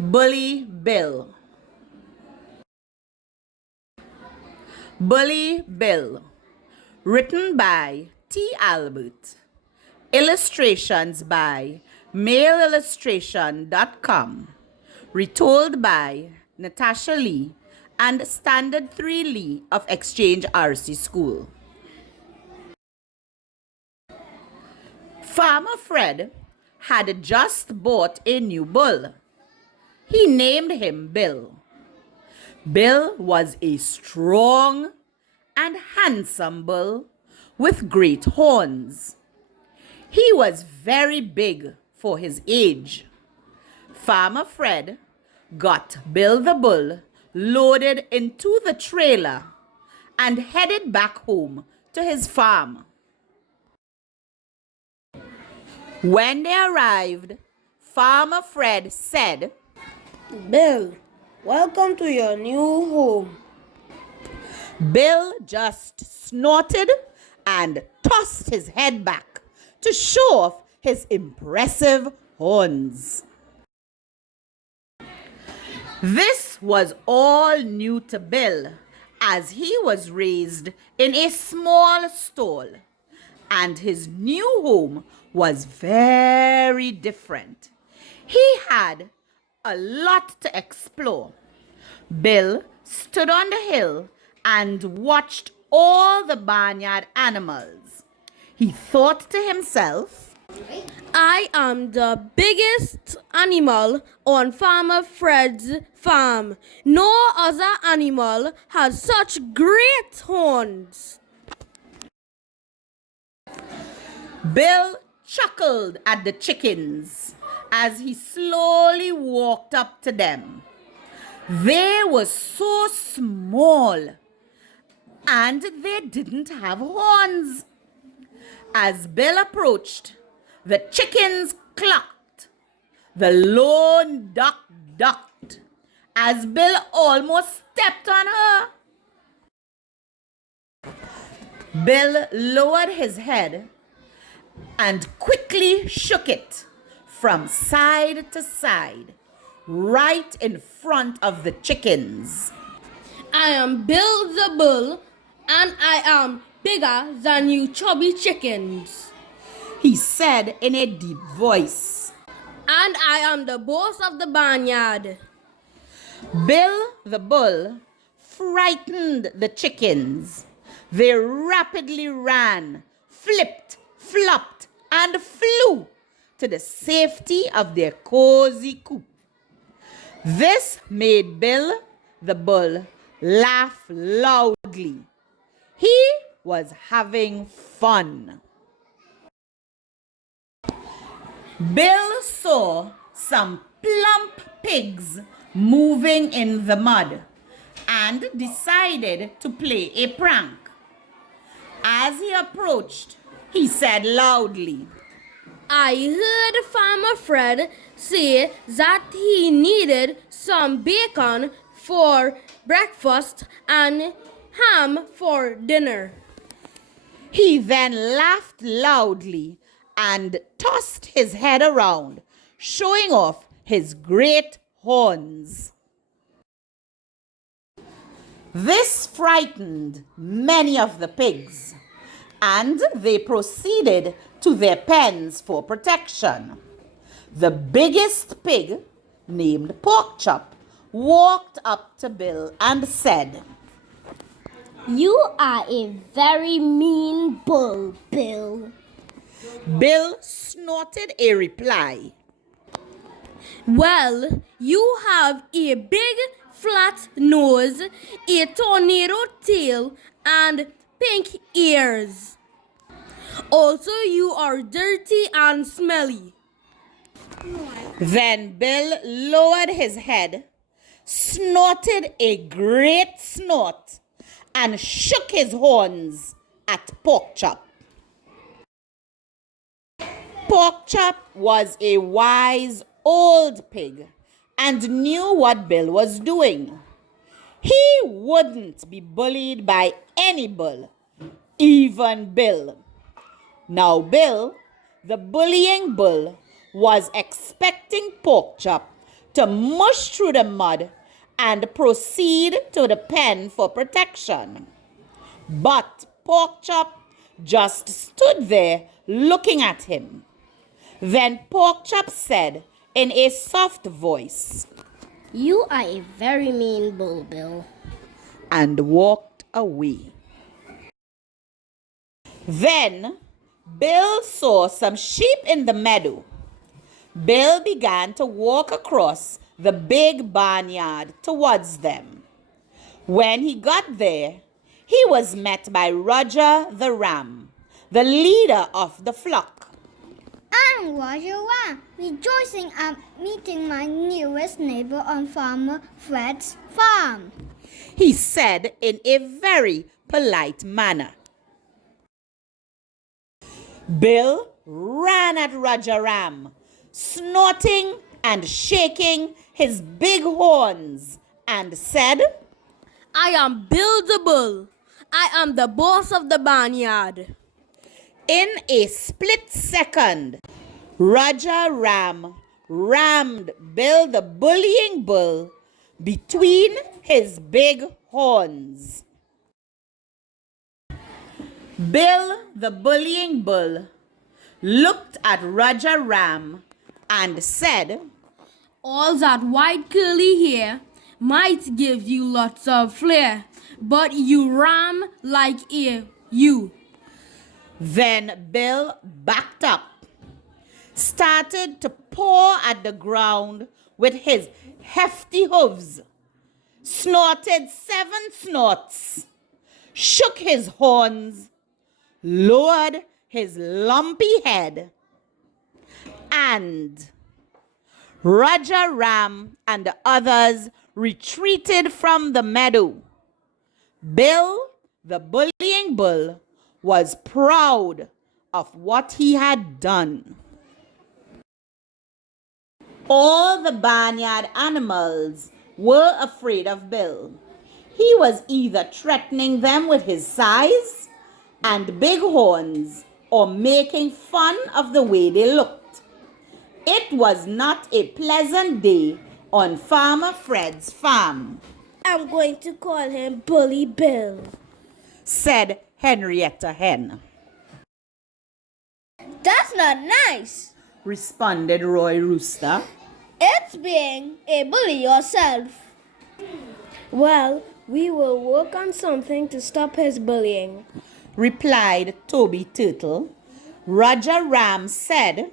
Bully Bill. Bully Bill. Written by T. Albert. Illustrations by MaleIllustration.com. Retold by Natasha Lee and Standard 3 Lee of Exchange RC School. Farmer Fred had just bought a new bull. He named him Bill. Bill was a strong and handsome bull with great horns. He was very big for his age. Farmer Fred got Bill the bull loaded into the trailer and headed back home to his farm. When they arrived, Farmer Fred said, "Bill, welcome to your new home." Bill just snorted and tossed his head back to show off his impressive horns. This was all new to Bill, as he was raised in a small stall, and his new home was very different. He had a lot to explore. Bill stood on the hill and watched all the barnyard animals. He thought to himself, "I am the biggest animal on Farmer Fred's farm. No other animal has such great horns." Bill chuckled at the chickens as he slowly walked up to them. They were so small and they didn't have horns. As Bill approached, the chickens clucked. The lone duck ducked as Bill almost stepped on her. Bill lowered his head and quickly shook it from side to side, right in front of the chickens. "I am Bill the bull, and I am bigger than you chubby chickens. He said in a deep voice. And I am the boss of the barnyard." Bill the bull frightened the chickens. They rapidly ran, flipped, flopped, and flew to the safety of their cozy coop. This made Bill the bull laugh loudly. He was having fun. Bill saw some plump pigs moving in the mud and decided to play a prank. As he approached, he said loudly, "I heard Farmer Fred say that he needed some bacon for breakfast and ham for dinner." He then laughed loudly and tossed his head around, showing off his great horns. This frightened many of the pigs, and they proceeded to their pens for protection. The biggest pig, named Porkchop, walked up to Bill and said, "You are a very mean bull, Bill." Bill snorted a reply. "Well, you have a big flat nose, a tornado tail, and pink ears. Also, you are dirty and smelly." Then Bill lowered his head, snorted a great snort, and shook his horns at Porkchop. Porkchop was a wise old pig and knew what Bill was doing. He wouldn't be bullied by any bull, even Bill. Now Bill, the bullying bull, was expecting Porkchop to mush through the mud and proceed to the pen for protection. But Porkchop just stood there looking at him. Then Porkchop said in a soft voice, You are a very mean bull, Bill. and walked away. Then Bill saw some sheep in the meadow. Bill began to walk across the big barnyard towards them. When he got there, he was met by Roger the ram, the leader of the flock. I'm Roger Ram, rejoicing at meeting my newest neighbor on Farmer Fred's farm. He said in a very polite manner. Bill ran at Roger Ram, snorting and shaking his big horns, and said, I am Bill the Bull. I am the boss of the barnyard. In a split second, Roger Ram rammed Bill the bullying bull between his big horns. Bill the bullying bull looked at Roger Ram and said, All that white curly hair might give you lots of flair, but you ram like a you. Then Bill backed up, started to paw at the ground with his hefty hooves, snorted 7 snorts, shook his horns, lowered his lumpy head, and Roger Ram and the others retreated from the meadow. Bill, the bullying bull, was proud of what he had done. All the barnyard animals were afraid of Bill. He was either threatening them with his size and big horns or making fun of the way they looked. It was not a pleasant day on Farmer Fred's farm, I'm going to call him Bully Bill. said Henrietta Hen. That's not nice. Responded Roy Rooster. It's being a bully yourself. Well, we will work on something to stop his bullying. Replied Toby Turtle. Roger Ram said,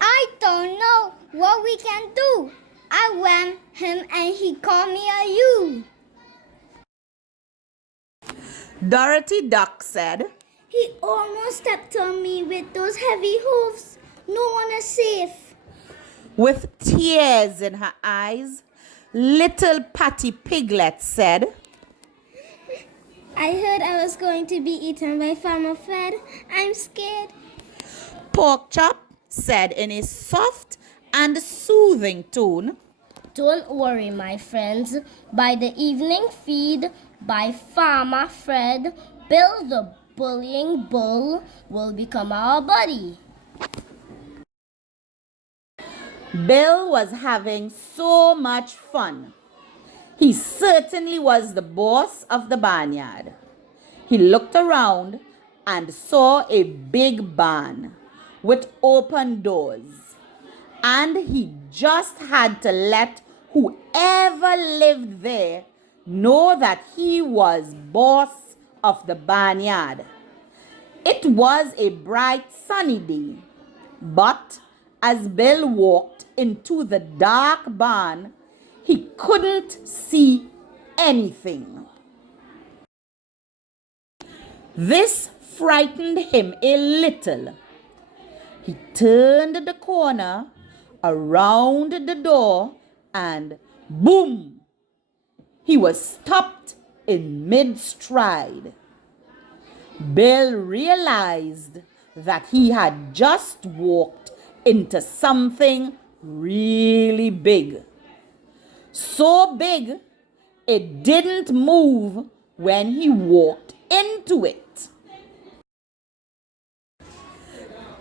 I don't know what we can do. I ran him and he called me a you. Dorothy Duck said, He almost stepped on me with those heavy hooves. No one is safe. with tears in her eyes. Little Patty Piglet said, I heard I was going to be eaten by Farmer Fred. I'm scared. Porkchop said in a soft and soothing tone, Don't worry, my friends. By the evening feed by Farmer Fred, Bill the bullying bull will become our buddy. Bill was having so much fun. He certainly was the boss of the barnyard. He looked around and saw a big barn with open doors, and he just had to let whoever lived there know that he was boss of the barnyard. It was a bright sunny day, but as Bill walked into the dark barn, he couldn't see anything. This frightened him a little. He turned the corner, around the door, and boom! He was stopped in mid-stride. Bill realized that he had just walked into something really big. So big, it didn't move when he walked into it.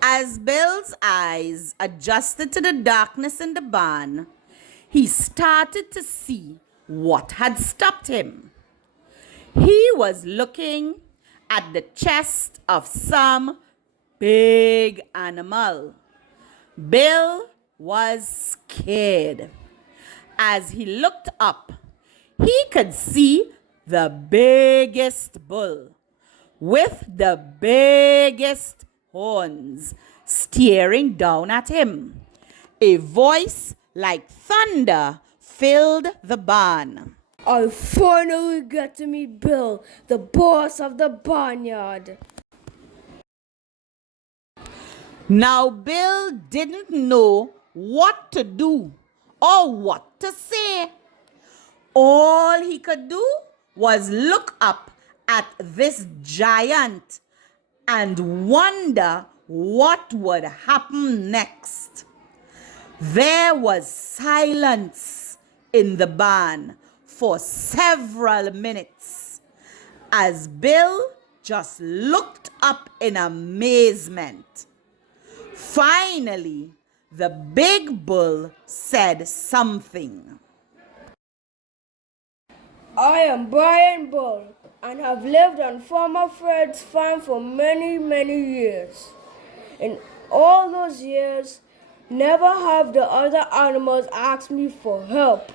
As Bill's eyes adjusted to the darkness in the barn, he started to see what had stopped him. He was looking at the chest of some big animal. Bill was scared. As he looked up, he could see the biggest bull with the biggest horns staring down at him. A voice like thunder filled the barn. I finally get to meet Bill, the boss of the barnyard. Now Bill didn't know what to do or what to say. All he could do was look up at this giant and wonder what would happen next. There was silence in the barn for several minutes as Bill just looked up in amazement. Finally, the big bull said something. I am Brian Bull and have lived on Farmer Fred's farm for many, many years. In all those years, never have the other animals asked me for help.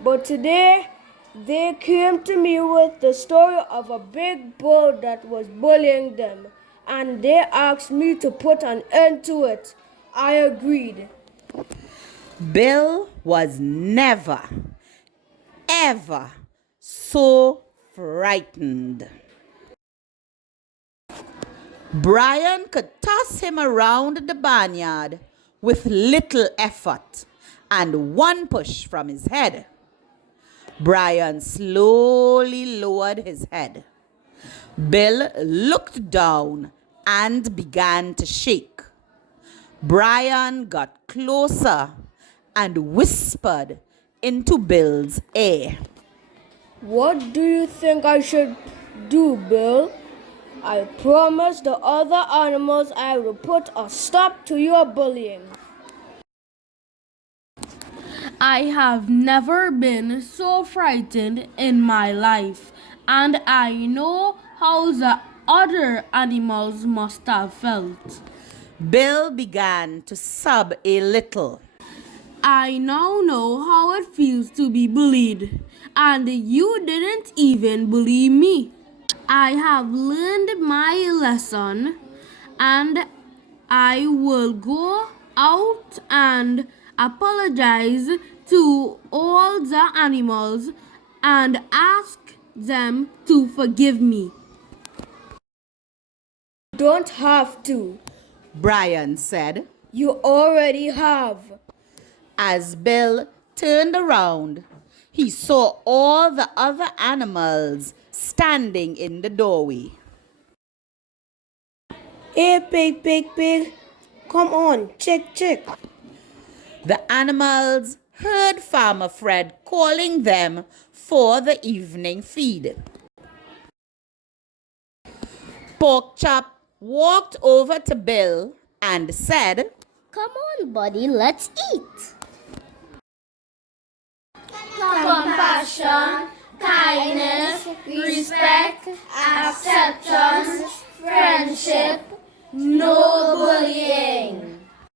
But today, they came to me with the story of a big bull that was bullying them, and they asked me to put an end to it. I agreed. Bill was never, ever so frightened. Brian could toss him around the barnyard with little effort and one push from his head. Brian slowly lowered his head. Bill looked down and began to shake. Brian got closer and whispered into Bill's ear. What do you think I should do, Bill? I promise the other animals I will put a stop to your bullying. I have never been so frightened in my life, and I know how the other animals must have felt. Bill began to sob a little. I now know how it feels to be bullied, and you didn't even believe me. I have learned my lesson, and I will go out and apologize to all the animals and ask them to forgive me. Don't have to. Brian said. You already have. As Bill turned around, he saw all the other animals standing in the doorway. Hey, pig, come on, chick. The animals heard Farmer Fred calling them for the evening feed. Porkchop walked over to Bill and said, Come on, buddy, let's eat. Compassion, kindness, respect, acceptance, friendship, no bullying.